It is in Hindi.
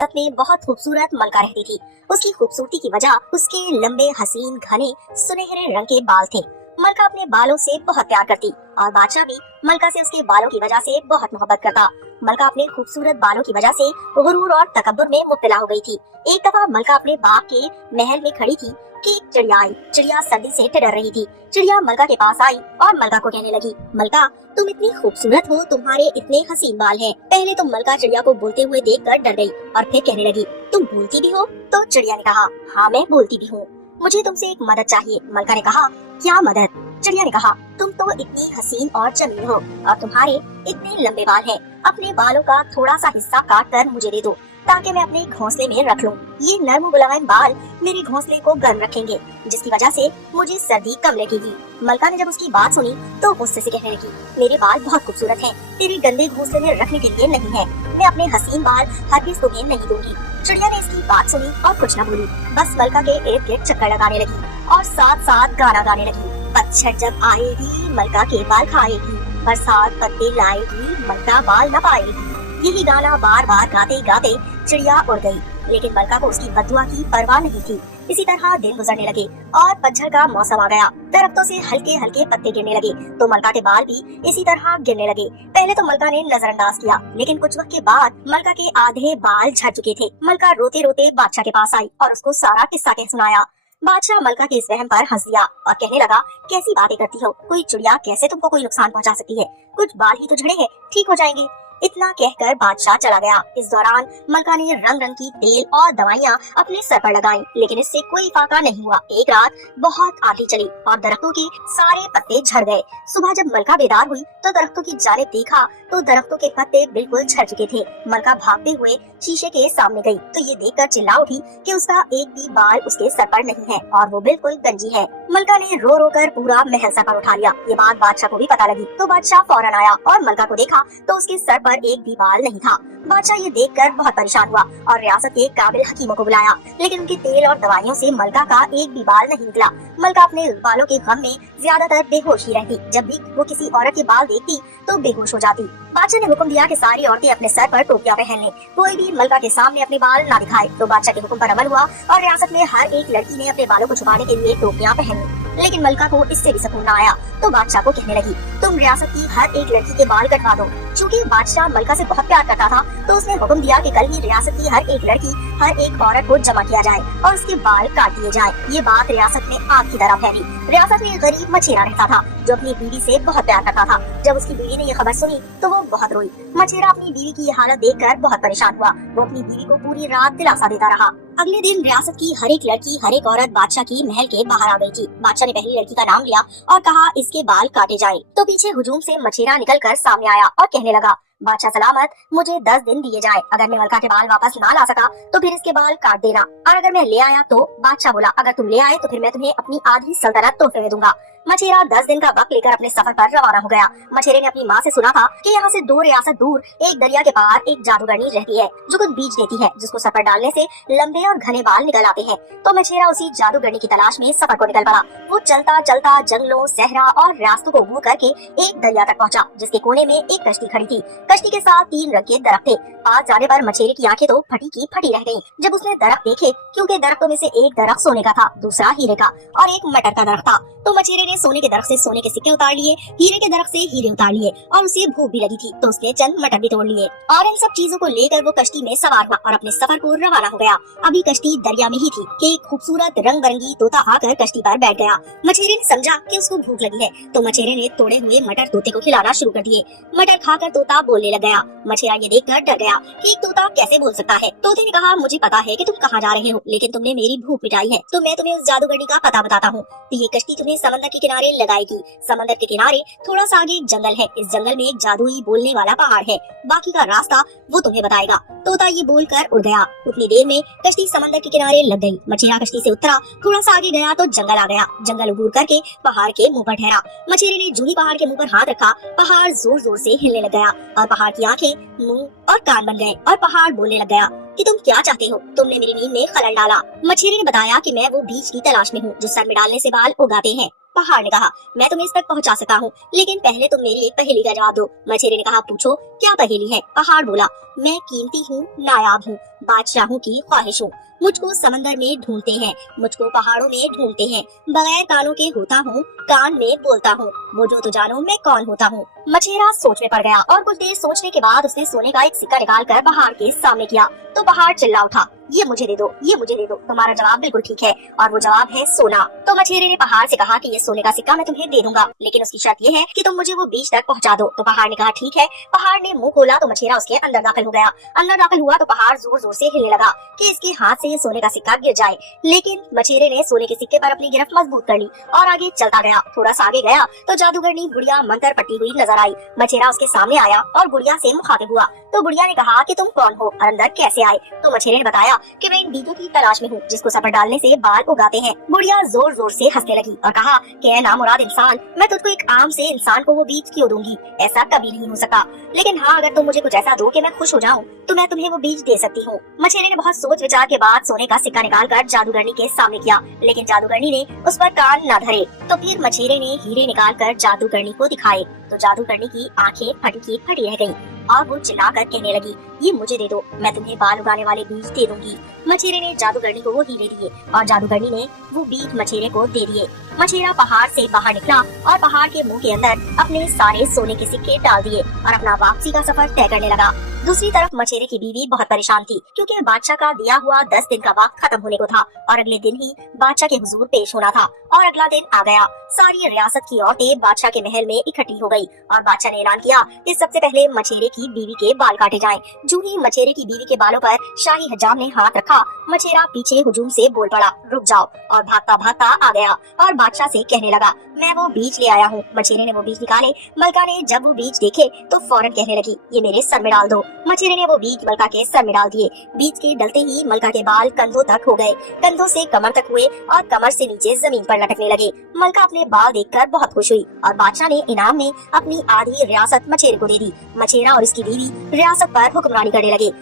भारत में बहुत खूबसूरत मलका रहती थी। उसकी खूबसूरती की वजह उसके लंबे हसीन घने सुनहरे रंग के बाल थे। मलका अपने बालों से बहुत प्यार करती और बादशाह भी मलका से उसके बालों की वजह से बहुत मोहब्बत करता। मलका अपने खूबसूरत बालों की वजह से गुरूर और तकब्बुर में मुब्तला हो गई थी। एक दफा मलका अपने बाग के महल में खड़ी थी कि एक चिड़िया आई। चिड़िया सर्दी से डर रही थी। चिड़िया मलका के पास आई और मलका को कहने लगी, मलका तुम इतनी खूबसूरत हो, तुम्हारे इतने हसीन बाल हैं। पहले तो मलका चिड़िया को बोलते हुए देखकर डर गई और फिर कहने लगी, तुम बोलती भी हो? तो चिड़िया ने कहा, हाँ मैं बोलती भी हूँ, मुझे तुमसे एक मदद चाहिए। मलका ने कहा, क्या मदद? चिड़िया ने कहा, तुम तो इतनी हसीन और जमील हो और तुम्हारे इतने लंबे बाल हैं। अपने बालों का थोड़ा सा हिस्सा काट कर मुझे दे दो ताकि मैं अपने घोंसले में रख लूं। ये नर्म मुलायम बाल मेरे घोंसले को गर्म रखेंगे, जिसकी वजह से मुझे सर्दी कम लगेगी। मलका ने जब उसकी बात सुनी तो गुस्से से कहने लगी, मेरे बाल बहुत खूबसूरत हैं, तेरे गंदे घोंसले में रखने के लिए नहीं है। मैं अपने हसीन बाल हरगिज़ तुम्हें नहीं दूंगी। चिड़िया ने इसकी बात सुनी और कुछ न बोली, बस मलका के इर्द गिर्द चक्कर लगाने लगी और साथ साथ गाना गाने लगी। पतझड़ जब आएगी मलका के बाल खाएगी, बरसात पत्ते लाएगी मलका बाल न पाएगी। यही गाना बार बार गाते गाते चिड़िया उड़ गई, लेकिन मलका को उसकी बददुआ की परवाह नहीं थी। इसी तरह दिन गुजरने लगे और पतझड़ का मौसम आ गया। दरख्तों से हल्के हल्के पत्ते गिरने लगे तो मलका के बाल भी इसी तरह गिरने लगे। पहले तो मलका ने नजरअंदाज किया, लेकिन कुछ वक्त के बाद मलका के आधे बाल झड़ चुके थे। मलका रोते रोते बादशाह के पास आई और उसको सारा किस्सा कह सुनाया। बादशाह मलका के इस वहम पर हंस दिया और कहने लगा, कैसी बातें करती हो, कोई चिड़िया कैसे तुमको कोई नुकसान पहुंचा सकती है? कुछ बाल ही तो झड़े हैं, ठीक हो जाएंगे। इतना कहकर बादशाह चला गया। इस दौरान मलका ने रंग रंग की तेल और दवाइयाँ अपने सर पर लगाई, लेकिन इससे कोई फायदा नहीं हुआ। एक रात बहुत आंधी चली और दरख्तों के सारे पत्ते झड़ गए। सुबह जब मलका बेदार हुई तो दरख्तों की जानिब देखा तो दरख्तों के पत्ते बिल्कुल झड़ चुके थे। मलका भागते हुए शीशे के सामने गई तो ये देखकर चिल्ला उठी कि उसका एक भी बाल उसके सर पर नहीं है और वो बिल्कुल गंजी है। मलका ने रो रो कर पूरा महल सर पर उठा लिया। ये बात बादशाह को भी पता लगी तो बादशाह फौरन आया और मलका को देखा तो उसके सर पर एक भी बाल नहीं था। बादशाह ये देखकर बहुत परेशान हुआ और रियासत के काबिल हकीमों को बुलाया, लेकिन उनके तेल और दवाइयों से मलका का एक भी बाल नहीं निकला। मलका अपने बालों के गम में ज्यादातर बेहोश ही रहती। जब भी वो किसी औरत के बाल देखती तो बेहोश हो जाती। बादशाह ने हुक्म दिया कि सारी औरतें अपने सर पर टोपियां पहन लें, कोई भी मलका के सामने अपने बाल ना दिखाए। तो बादशाह के हुक्म पर अमल हुआ और रियासत में हर एक लड़की ने अपने बालों को छुपाने के लिए टोपियां पहनी। लेकिन मलका को इससे भी सुकून न आया तो बादशाह को कहने लगी, तुम रियासत की हर एक लड़की के बाल कटवा दो। चूँकि बादशाह मलका से बहुत प्यार करता था तो उसने हुक्म दिया कि कल ही रियासत की हर एक लड़की, हर एक औरत को जमा किया जाए और उसके बाल काट दिए जाए। ये बात रियासत में आग की तरह फैली। रियासत में गरीब मछेरा रहता था जो अपनी बीवी से बहुत प्यार करता था। जब उसकी बीवी ने ये खबर सुनी तो वो बहुत रोई। मछेरा अपनी बीवी की हालत देखकर बहुत परेशान हुआ। वो अपनी बीवी को पूरी रात दिलासा देता रहा। अगले दिन रियासत की हर एक लड़की, हर एक औरत बादशाह की महल के बाहर आ गई थी। बादशाह ने पहली लड़की का नाम लिया और कहा, इसके बाल काटे जाएं। तो पीछे हुजूम से मछेरा निकलकर सामने आया और कहने लगा, बादशाह सलामत, मुझे 10 दिन दिए जाए। अगर मैं मलका के बाल वापस ना ला सका तो फिर इसके बाल काट देना, और अगर मैं ले आया तो? बादशाह बोला, अगर तुम ले आए तो फिर मैं तुम्हें अपनी आधी सल्तनत तोहफे में दूंगा। मछेरा 10 दिन का वक्त लेकर अपने सफर पर रवाना हो गया। मछेरे ने अपनी माँ से सुना था कि यहाँ से 2 रियासत दूर एक दरिया के पार एक जादूगरनी रहती है जो कुछ बीज देती है, जिसको सर पर डालने से लंबे और घने बाल निकल आते हैं। तो मछेरा उसी जादूगरनी की तलाश में सफर को निकल पड़ा। वो चलता चलता जंगलों, सहरा और रास्तों को घूम करके एक दरिया तक पहुँचा, जिसके कोने में एक कश्ती खड़ी थी। कश्ती के साथ 3 रंग के दरख्त थे। पास जाने पर मछेरे की आंखें तो फटी की फटी रह गईं। जब उसने दरख्त देखे, क्योंकि दरख्तों में से एक दरख्त सोने का था, दूसरा हीरे का और एक मटर का दरख्त था, तो मछेरे ने सोने के दरख्त से सोने के सिक्के उतार लिए, हीरे के दरख्त से हीरे उतार लिए और उसे भूख भी लगी थी तो उसने चंद मटर भी तोड़ लिए और इन सब चीजों को लेकर वो कश्ती में सवार हुआ और अपने सफर को रवाना हो गया। अभी कश्ती दरिया में ही थी कि एक खूबसूरत रंग बिरंगी तोता आकर कश्ती पर बैठ गया। मछेरे ने समझा कि उसको भूख लगी है तो मछेरे ने तोड़े हुए मटर तोते को खिलाना शुरू कर दिए। मटर खाकर तोता बोलने लग गया। मछेरा ये देखकर डर गया कि एक तोता कैसे बोल सकता है। तोते ने कहा, मुझे पता है कि तुम कहाँ जा रहे हो, लेकिन तुमने मेरी भूख मिटाई है तो मैं तुम्हें उस जादूगरनी का पता बताता हूँ। तो ये कश्ती तुम्हें समंदर के किनारे लगाएगी। समंदर के किनारे थोड़ा सा आगे एक जंगल है। इस जंगल में एक जादुई बोलने वाला पहाड़ है, बाकी का रास्ता वो तुम्हें बताएगा। तोता ये बोलकर उड़ गया। उतनी देर में कश्ती समंदर के किनारे लग गई। मछेरा कश्ती से उतरा, थोड़ा सा आगे गया तो जंगल आ गया। जंगल उबूर करके पहाड़ के मुंह पर ठहरा। मछेरे ने जूही पहाड़ के मुंह पर हाथ रखा, पहाड़ जोर जोर से हिलने लग गया और पहाड़ की आंखें, मुंह और कान बन गए और पहाड़ बोलने लग गया कि तुम क्या चाहते हो, तुमने मेरी नींद में खलल डाला। मछेरे ने बताया कि मैं वो बीज की तलाश में हूँ जो सर में डालने से बाल उगाते हैं। पहाड़ ने कहा, मैं तुम्हें इस तक पहुंचा सकता हूँ, लेकिन पहले तुम मेरी एक पहेली का जवाब दो। मछेरे ने कहा, पूछो क्या पहेली है। पहाड़ बोला, मैं कीमती हूँ, नायाब हूँ, बादशाहों की ख्वाहिश हूँ। मुझको समंदर में ढूंढते हैं, मुझको पहाड़ों में ढूंढते हैं, बगैर कानों के होता हूँ, कान में बोलता हूँ, बुझो तो जानो मैं कौन होता हूँ। मछेरा सोच में पड़ गया और कुछ देर सोचने के बाद उसने सोने का एक सिक्का निकाल कर पहाड़ के सामने किया तो पहाड़ चिल्ला उठा, ये मुझे दे दो, ये मुझे दे दो, तुम्हारा जवाब बिल्कुल ठीक है और वो जवाब है सोना। तो मछेरे ने पहाड़ से कहा कि ये सोने का सिक्का मैं तुम्हें दे दूंगा, लेकिन उसकी शर्त ये है कि तुम मुझे वो बीच तक पहुंचा दो। तो पहाड़ ने कहा ठीक है। पहाड़ ने मुंह खोला तो मछेरा उसके अंदर दाखिल हो गया। अंदर दाखिल हुआ तो पहाड़ जोर जोर से हिलने लगा कि इसके हाथ से ये सोने का सिक्का गिर जाए, लेकिन मछेरे ने सोने के सिक्के पर अपनी गिरफ्त मजबूत कर ली और आगे चलता गया। थोड़ा सा आगे गया तो जादूगरनी बुढ़िया मंत्र पट्टी हुई नजर आई। मछेरा उसके सामने आया और बुढ़िया से मुखातिब हुआ तो बुढ़िया ने कहा कि तुम कौन हो और अंदर कैसे आए। तो मछेरे ने बताया कि मैं इन बीजों की तलाश में हूँ जिसको सफर डालने से बाल उगाते हैं। बुढ़िया जोर जोर से हंसने लगी और कहा कि ऐ नामुराद इंसान, मैं तुझको एक आम से इंसान को वो बीज क्यों दूंगी, ऐसा कभी नहीं हो सकता। लेकिन हाँ, अगर तुम मुझे कुछ ऐसा दो कि मैं खुश हो जाऊँ तो मैं तुम्हें वो बीज दे सकती हूँ। मछेरे ने बहुत सोच विचार के बाद सोने का सिक्का निकाल कर जादूगरनी के सामने किया, लेकिन जादूगरनी ने उस पर कान न धरे। तो फिर मछेरे ने हीरे निकाल कर जादूगरनी को दिखाए तो जादूगरनी की आंखें फटी की फटी रह गयी और वो चिल्लाकर कहने लगी, ये मुझे दे दो, मैं तुम्हें बाल उगाने वाले बीज दे दूंगी। मछेरे ने जादूगरनी को वो हीरे दिए और जादूगरनी ने वो बीज मछेरे को दे दिए। मछेरा पहाड़ से बाहर निकला और पहाड़ के मुंह के अंदर अपने सारे सोने के सिक्के डाल दिए और अपना वापसी का सफर तय करने लगा। दूसरी तरफ मछेरे की बीवी बहुत परेशान थी क्योंकि बादशाह का दिया हुआ 10 दिन का वक्त खत्म होने को था और अगले दिन ही बादशाह के हुजूर पेश होना था। और अगला दिन आ गया। सारी रियासत की औरतें बादशाह के महल में इकट्ठी हो गयी और बादशाह ने ऐलान किया कि सबसे पहले मछेरे की बीवी के बाल काटे जाएं। जो ही मछेरे की बीवी के बालों पर शाही हजाम ने हाथ रखा, मछेरा पीछे हुजूम से बोल पड़ा, रुक जाओ, और भागता भागता आ गया और बादशाह से कहने लगा, मैं वो बीज ले आया हूँ। मछेरे ने वो बीज निकाले। मलका ने जब वो बीज देखे तो फौरन कहने लगी, ये मेरे सर में डाल दो। मछेरे ने वो बीज मलका के सर में डाल दिए। बीज के डलते ही मलका के बाल कंधों तक हो गए, कंधों से कमर तक हुए और कमर से नीचे जमीन पर लटकने लगे। मलका अपने बाल देखकर बहुत खुश हुई और बादशाह ने इनाम में अपनी आधी रियासत मछेरे को दे दी। मछेरा और इसकी बीवी रियासत पर हुक्मरानी करने लगे।